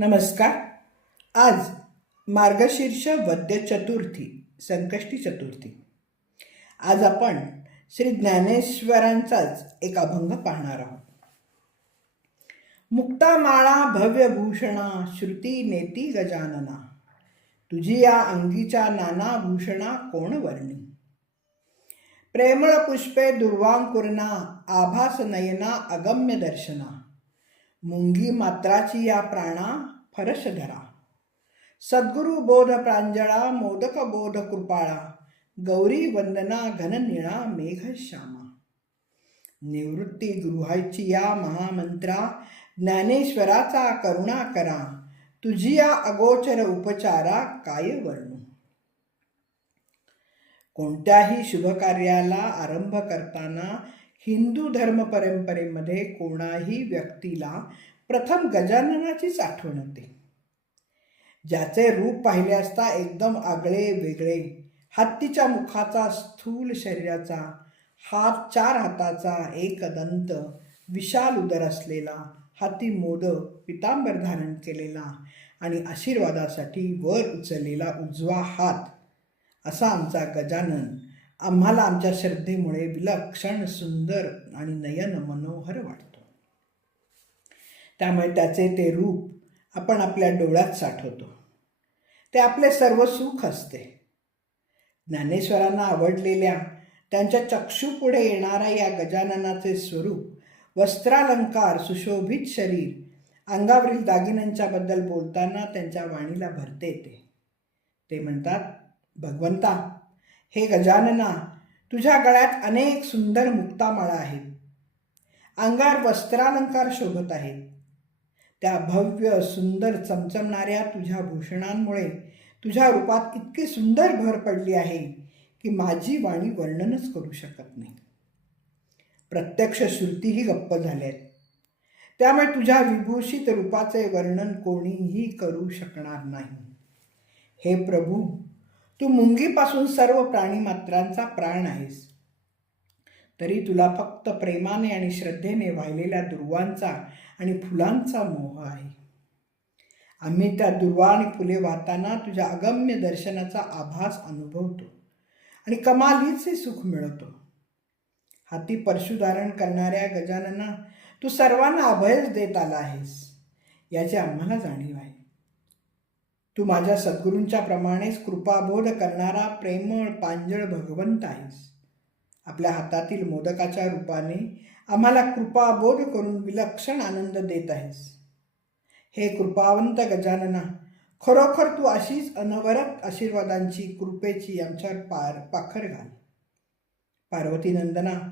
नमस्कार. आज मार्गशीर्ष वद्य चतुर्थी संकष्टी चतुर्थी. आज आपण श्री ज्ञानेश्वरांचाच एक अभंग पाहणार आहोत. मुक्ता माळा भव्य भूषणा श्रुती नेती गजानना. तुझी या अंगीच्या नाना भूषणा कोण वर्णी? प्रेमळ पुष्पे दुर्वांकुरना आभास नयना अगम्य दर्शना. मुंगी मात्राची या प्राणा फरश धरा. सद्गुरु बोध प्रांजळा मोदक बोध कृपाळा गौरी वंदना घन निळा मेघ श्यामा. निवृत्ती गृहाची या महामंत्रा ज्ञानेश्वराचा करुणा करा तुझी या अगोचर उपचारा काय वर्णू. कोणत्याही शुभकार्याला आरंभ करताना हिंदू धर्म परंपरेमध्ये कोणाही व्यक्तीला प्रथम गजाननाचीच आठवण होते. ज्याचे रूप पाहिले असता एकदम आगळे वेगळे हत्तीच्या मुखाचा स्थूल शरीराचा हात चार हाताचा एक दंत विशाल उदर असलेला हाती मोद पितांबर धारण केलेला आणि आशीर्वादासाठी वर उचललेला उजवा हात असा आमचा गजानन. आम्हाला आमच्या श्रद्धेमुळे विलक्षण सुंदर आणि नयन मनोहर वाटतो. त्यामुळे त्याचे ते रूप आपण आपल्या डोळ्यात साठवतो. ते आपले सर्व सुख असते. ज्ञानेश्वरांना आवडलेल्या त्यांच्या चक्षुपुढे येणाऱ्या या गजाननाचे स्वरूप वस्त्रालंकार सुशोभित शरीर अंगावरील दागिन्यांच्याबद्दल बोलताना त्यांच्या वाणीला भरते येते ते म्हणतात भगवंता हे गजानना तुझ्या गळ्यात अनेक सुंदर मुक्तामाळा आहेत. अंगार वस्त्रालंकार शोभत आहेत. त्या भव्य सुंदर चमचमणाऱ्या तुझ्या भूषणांमुळे तुझ्या रूपात इतकी सुंदर भर पडली आहे की माझी वाणी वर्णनच करू शकत नाही. प्रत्यक्ष श्रुतीही गप्प झाल्यात. त्यामुळे तुझ्या विभूषित रूपाचे वर्णन कोणीही करू शकणार नाही. हे प्रभू तू मुंगीपासून सर्व प्राणीमात्रांचा प्राण आहेस. तरी तुला फक्त प्रेमाने आणि श्रद्धेने वाहिलेल्या दुर्वांचा आणि फुलांचा मोह आहे. आम्ही त्या दुर्वा आणि फुले वाहताना तुझ्या अगम्य दर्शनाचा आभास अनुभवतो आणि कमालीचे सुख मिळवतो. हाती परशुधारण करणाऱ्या गजानना तू सर्वांना अभयच देत आला आहेस याची आम्हाला जाणीव तू माझ्या सद्गुरूंच्या प्रमाणेच कृपाबोध करणारा प्रेमळ पांजळ भगवंत आहेस. आपल्या हातातील मोदकाच्या रूपाने आम्हाला कृपाबोध करून विलक्षण आनंद देत आहेस. हे कृपावंत गजानना खरोखर तू अशीच अनवरत आशीर्वादांची कृपेची आमच्यावर पार पाखर घाल. पार्वती नंदना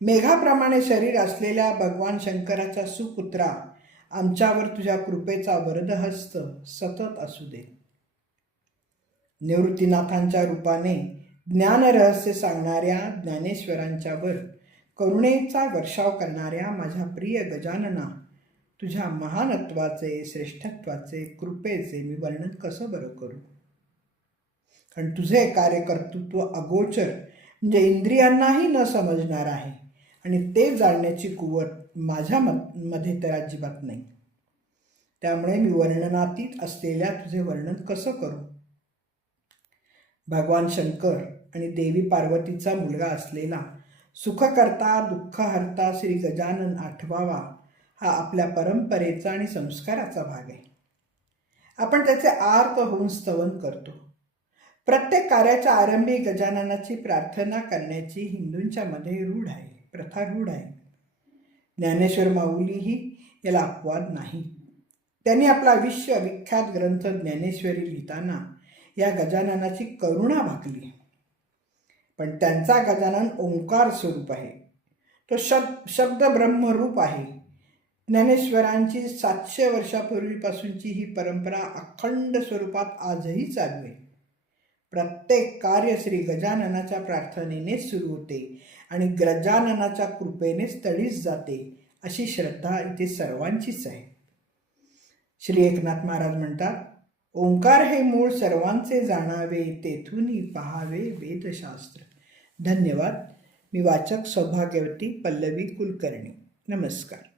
मेघाप्रमाणे शरीर असलेल्या भगवान शंकराच्या सुपुत्रा आमच्यावर तुझ्या कृपेचा वरदहस्त सतत असू दे. निवृत्तीनाथांच्या रूपाने ज्ञानरहस्य सांगणाऱ्या ज्ञानेश्वरांच्यावर करुणेचा वर्षाव करणाऱ्या माझ्या प्रिय गजानना तुझ्या महानत्वाचे श्रेष्ठत्वाचे कृपेचे मी वर्णन कसं बरं करू? कारण तुझे कार्यकर्तृत्व अगोचर म्हणजे इंद्रियांनाही न समजणार आहे. आणि ते जाणण्याची कुवत माझ्या मत मध्ये तर अजिबात नाही. त्यामुळे मी वर्णनातीत असलेल्या तुझे वर्णन कसं करू? भगवान शंकर आणि देवी पार्वतीचा मुलगा असलेला सुखकर्ता दुःखहर्ता श्री गजानन आठवावा हा आपल्या परंपरेचा आणि संस्काराचा भाग आहे. आपण त्याचे आर्त होऊन स्तवन करतो. प्रत्येक कार्याच्या आरंभी गजाननाची प्रार्थना करण्याची हिंदूंच्या मध्ये रूढ आहे. प्रथा रूढ आहे. ज्ञानेश्वर माऊलीही याला अपवाद नाही. त्यांनी आपला विश्वविख्यात ग्रंथ ज्ञानेश्वरी लिहिताना या गजाननाची करुणा भागली पण त्यांचा गजानन ओंकार स्वरूप आहे. तो शब्द शब्द ब्रह्मरूप आहे. ज्ञानेश्वरांची सातशे वर्षापूर्वीपासूनची ही परंपरा अखंड स्वरूपात आजही चालू आहे. प्रत्येक कार्य श्री गजाननाच्या प्रार्थनेने सुरू होते. आणि गजाननाच्या कृपेनेच तडीच जाते अशी श्रद्धा इथे सर्वांचीच आहे. श्री एकनाथ महाराज म्हणतात ओंकार हे मूळ सर्वांचे जाणावे तेथूनही पहावे वेदशास्त्र. धन्यवाद. मी वाचक सौभाग्यवती पल्लवी कुलकर्णी. नमस्कार.